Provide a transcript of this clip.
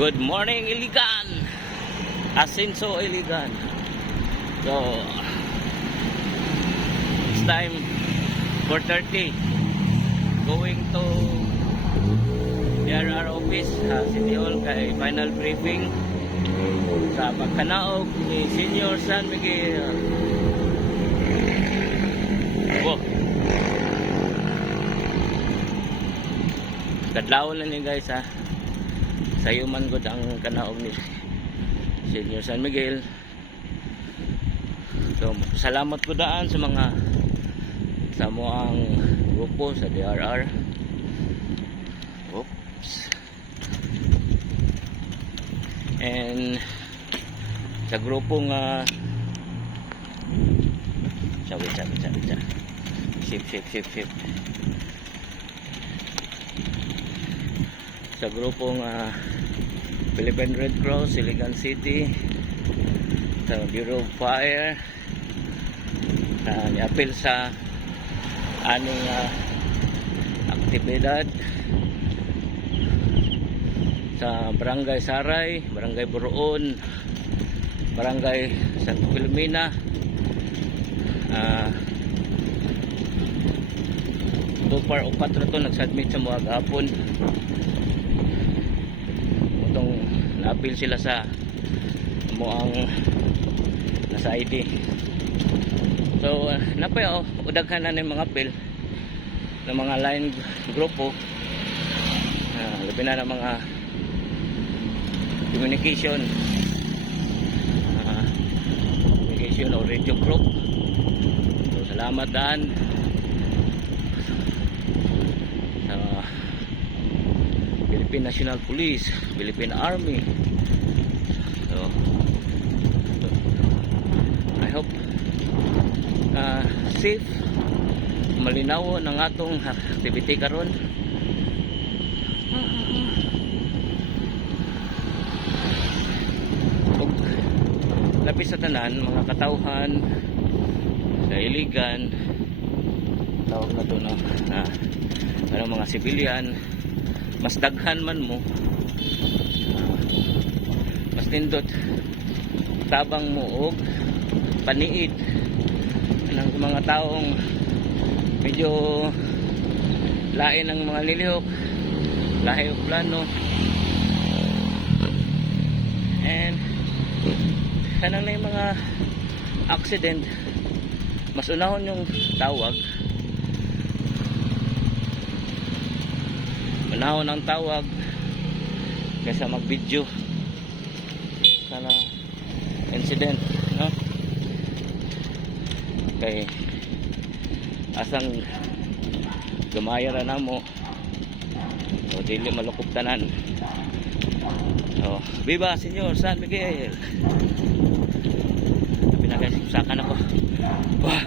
Good morning, Iligan. Asinso, Iligan. So, it's time 4:30. Going to DRR office, City Hall, kay final briefing sa pagkanaog ni Senior San Miguel. Kadlaw lang niya guys ha. Sayuman gud ang kanaog ni Senior San Miguel. So, salamat po daan sa mga sa moang grupo sa DRR. Oops. And sa grupo nga ship sa grupong Philippine Red Cross, Iligan City, sa Bureau of Fire, ni-appeal sa aning aktibidad sa Barangay Saray, Barangay Buroon, Barangay Santa Filomena, Tupar o 4 to nagsubmit sa mga gapon. Itong na-appeal sila sa muang nasa ID. So napay udaghan na ng mga appeal ng mga line grupo, labi na ng mga communication o radio group. So salamat daan sa Philippine National Police, Philippine Army. So I hope safe, malinaw ng atong activity karon. Lapis sa tanan mga katawhan sa Iligan, tawag na to no, mga civilian, mas daghan man mo, mas nindot tabang mo og paniid ng mga taong medyo lain ng mga nilihok, lahi og plano, and kanang na yung mga accident, mas unahon yung tawag, unahon ang tawag kaysa mag video sana incident, no? Kay asang gumayara na mo o dili malukop tanan. So, viva Senior San Miguel. Sabi na guys, sakan ako. Wah.